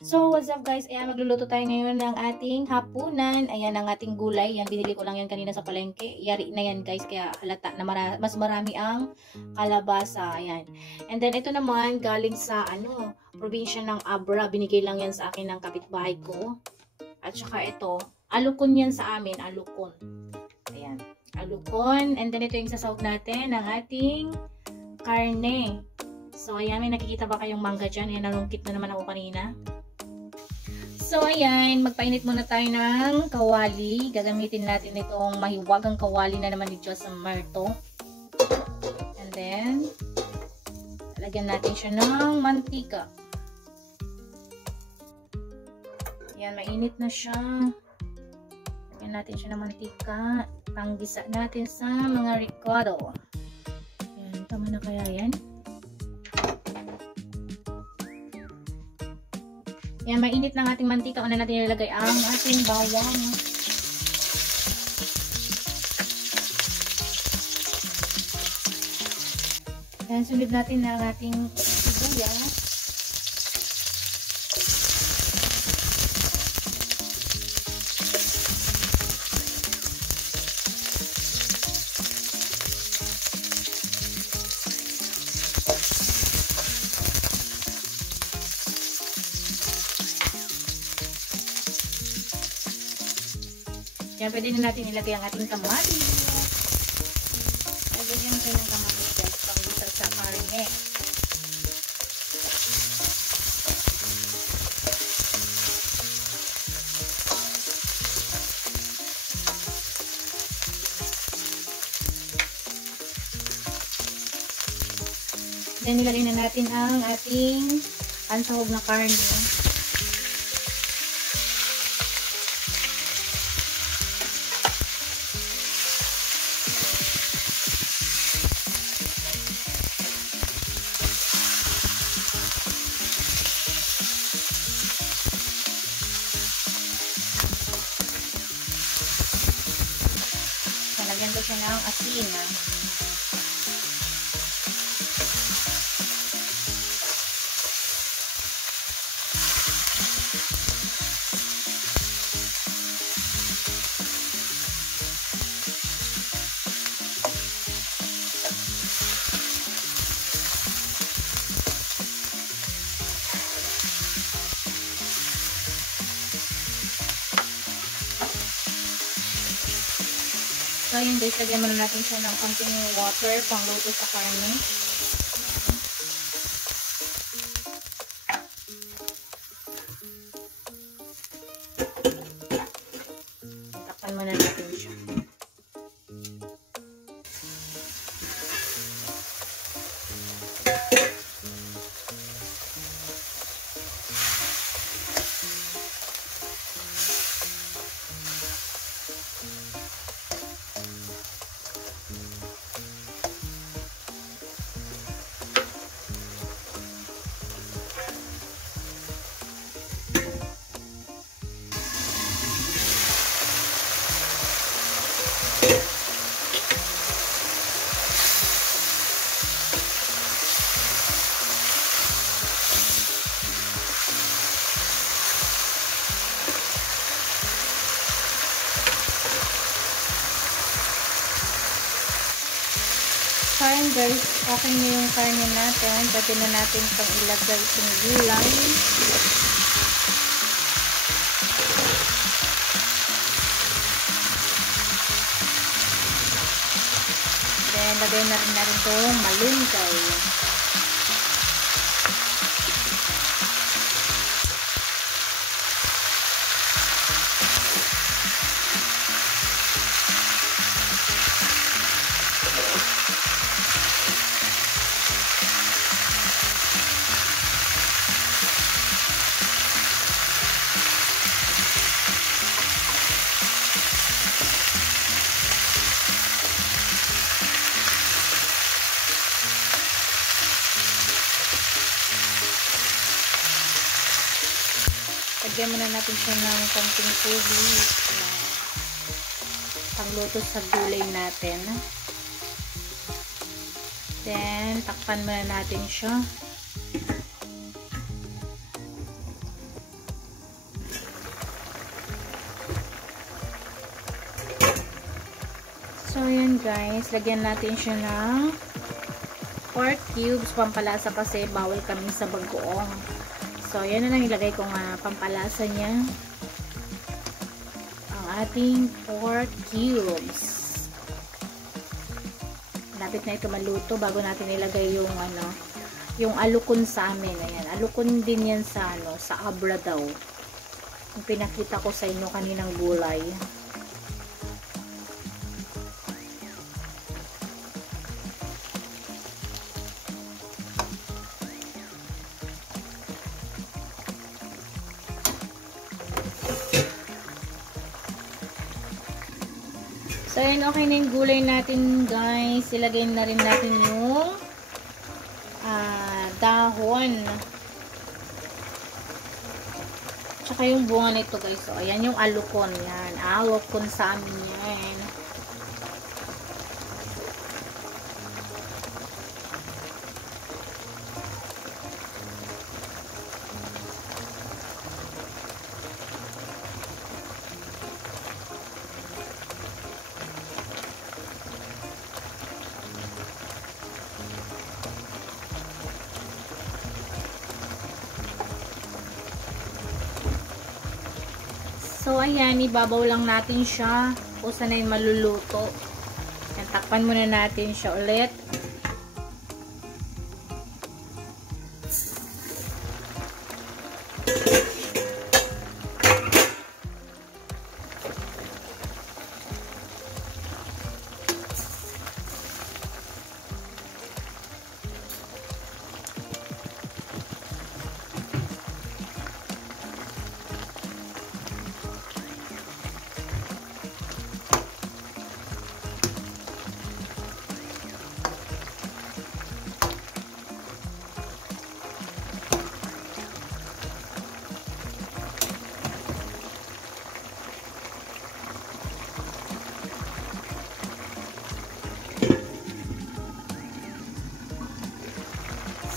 So, what's up guys? Ayan, magluluto tayo ngayon ng ating hapunan. Ayan, ang ating gulay. Yan, binili ko lang yan kanina sa palengke. Yari na yan guys, kaya halata na mas marami ang kalabasa. Ayan. And then, ito naman, galing sa, probinsya ng Abra. Binigay lang yan sa akin ng kapitbahay ko. At saka ito, alukon yan sa amin, alukon. Ayan, alukon. And then, ito yung sasawag natin ng ating karne. So, ayan, may nakikita ba kayong mangga dyan? Ayan, nalungkit na naman ako kanina. So, ayan, magpainit muna tayo ng kawali. Gagamitin natin itong mahiwagang kawali na naman ni Diyos sa Marto. And then, lagyan natin siya ng mantika. Ayan, mainit na siya. Lagyan natin siya ng mantika. Panggisa natin sa mga ricotta. Ayan, tama na kaya yan? Yan, mainit ng ating mantika. Una natin ilalagay ang ating bawang. Yan, sunod natin ang ating sibuyas. Yan, pwede na natin ilagay ang ating kamatis. Lagyan natin ng kamatis guys, panggisa sa karne. Then, nilagay na natin ang ating pansahog na karne. Lagyan ko siya ng asin. So, yun guys, lagyan muna natin siya ng konting water pang luto sa karne. Takpan muna natin siya. Fine guys, okay na yung karne natin. Pwede na natin pang ilagay itong gulay. Then, lagay na rin natin itong malunggay. Lagyan muna natin siya ng konting tubig pangluto sa gulay natin. Then, takpan muna natin siya. guys, lagyan natin siya ng pork cubes, pampalasa kasi bawal kami sa bagoong. So, yan na lang ilagay ko nga pampalasa niya. Ang ating pork cubes. Lapit na ito maluto bago natin ilagay yung yung alukon sa amin. Ayan, alukon din yan sa sa abra daw. Yung pinakita ko sa inyo kaninang gulay. So, ayan, okay na yung gulay natin, guys. Ilagay na rin natin yung dahon. Tsaka yung bunga nito, guys. So, ayan yung alukon. Yan. Alukon sa amin yan. So, ayan, ibabaw lang natin siya kung saan ay maluluto. Yan, takpan muna natin siya ulit.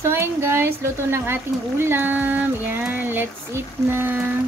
So, ayun guys, luto ng ating ulam. Yan, let's eat na.